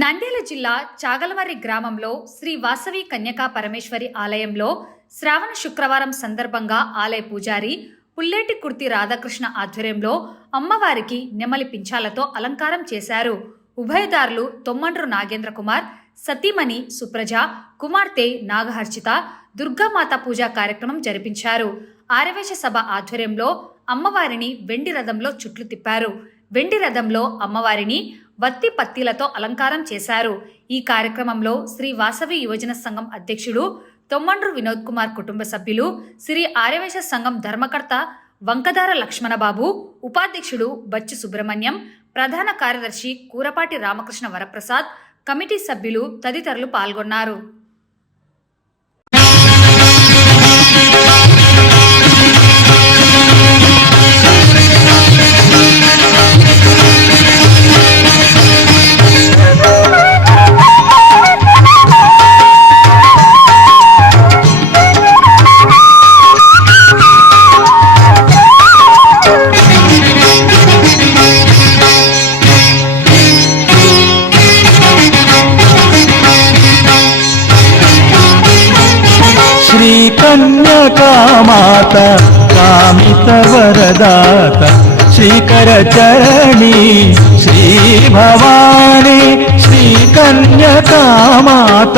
నంద్యాల జిల్లా చాగలవారి గ్రామంలో శ్రీ వాసవి కన్యకా పరమేశ్వరి ఆలయంలో శ్రావణ శుక్రవారం సందర్భంగా ఆలయ పూజారి పుల్లేటి కుర్తి రాధాకృష్ణ ఆధ్వర్యంలో అమ్మవారికి నెమలి పింఛాలతో అలంకారం చేశారు. ఉభయదారులు తొమ్మండ్రు నాగేంద్ర కుమార్, సతీమణి సుప్రజ, కుమార్తె నాగహర్షిత దుర్గామాత పూజా కార్యక్రమం జరిపించారు. ఆరవేశ సభ ఆధ్వర్యంలో అమ్మవారిని వెండి రథంలో చుట్లు తిప్పారు. వెండి రథంలో అమ్మవారిని వత్తి పత్తిలతో అలంకారం చేశారు. ఈ కార్యక్రమంలో శ్రీ వాసవి యువజన సంఘం అధ్యక్షుడు తొమ్మండ్రు వినోద్ కుమార్ కుటుంబ సభ్యులు, శ్రీ ఆర్యవేశ సంఘం ధర్మకర్త వంకదార లక్ష్మణబాబు, ఉపాధ్యక్షుడు బచ్చు సుబ్రహ్మణ్యం, ప్రధాన కార్యదర్శి కూరపాటి రామకృష్ణ వరప్రసాద్, కమిటీ సభ్యులు తదితరులు పాల్గొన్నారు. కన్యకామాత కామిత వరదాత శ్రీకర చరణి శ్రీ భవాని. శ్రీ కన్యకామాత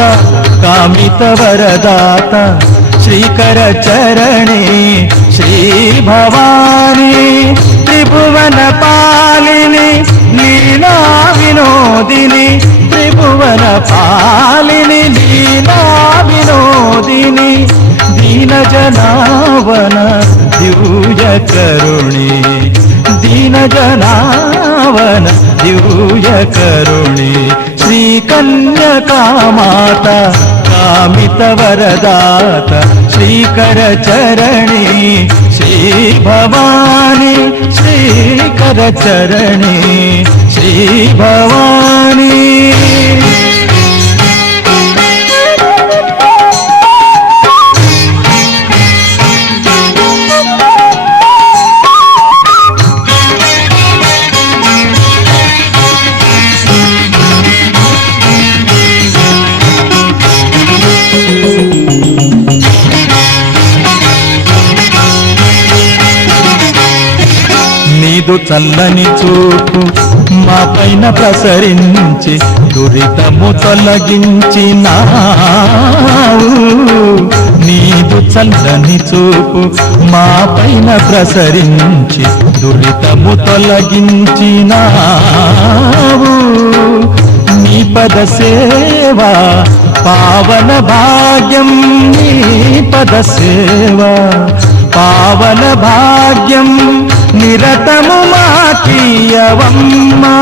కామిత వరదాత శ్రీకర చరణి శ్రీ భవాని. త్రిభువన పాలిని లీలా వినోదిని, త్రిభువన పాలిని లీలా వినోదిని, దీన జనావన దివ్య కరుణి, దీన జనావన దివ్య కరుణి. శ్రీ కన్యకామాత కామిత వరదాత శ్రీకర చరణి శ్రీ భవాని. శ్రీకర చరణి శ్రీ భవాని. నీదు చల్లని చూపు మా పైన ప్రసరించి దురితము తొలగించినావు. నీదు చల్లని చూపు మా పైన ప్రసరించి దురితము తొలగించినావు. నీ పద సేవా పావన భాగ్యం, నీ పద సేవా పావన భాగ్యం నిరతము మాకీయవమ్మా.